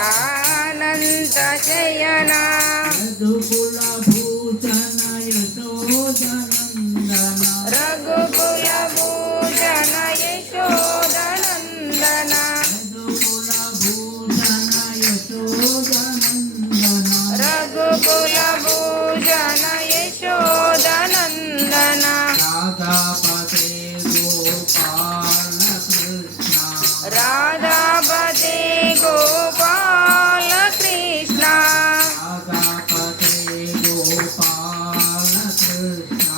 आदिशेषानन्त शयना रघुकुल भूषण यशोदनन्दन रघुकुल भूषण यशोदनन्दन रघुकुल भूषण यशोदनन्दन रघुकुल भूषण यशोदनन्दन राधापते गोपाल कृष्ण राधापते गोपाल कृष्ण राधापते गोपाल कृष्ण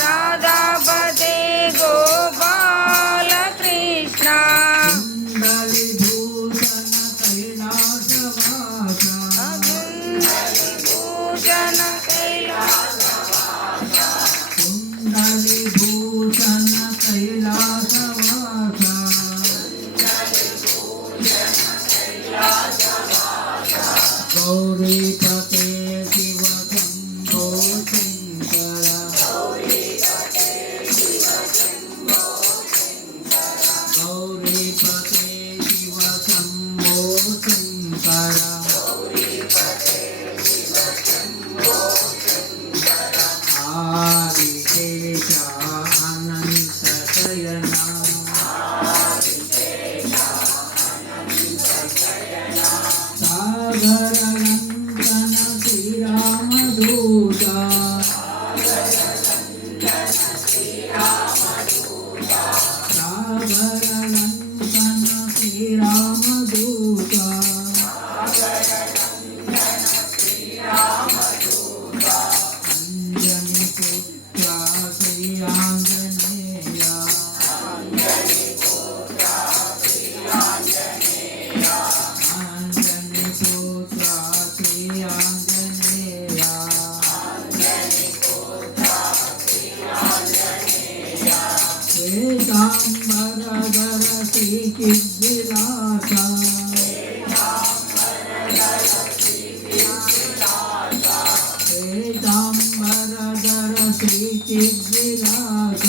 राधापते गोपाल कृष्ण कुण्डलीभूषण कैलासवास कुण्डलीभूषण कैलासवास कुण्डलीभूषण कैलासवास गौरीपते शिव शम्भो शङ्कर गौरीपते शिव शम्भो शङ्कर आदिशेष अनन्त शयना सागर नन्दन श्रीरामदूत सागर नन्दन श्रीरामदूत अंजनी पुत्र श्री आंजनेय अंजनी पुत्र श्री आंजनेय श्वेतांबरधर श्री चिद्विलास श्वेतांबरधर श्री चिद्विलास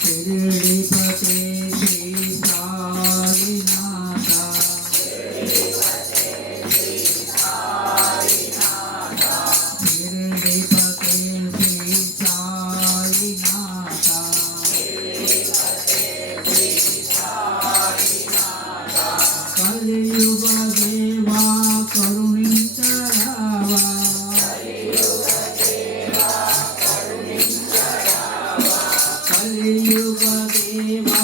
शिरडीपते श्री साईनाथ शिरडीपते श्री साईनाथ कलियुग देवा करुणीतरावा कलियुग देवा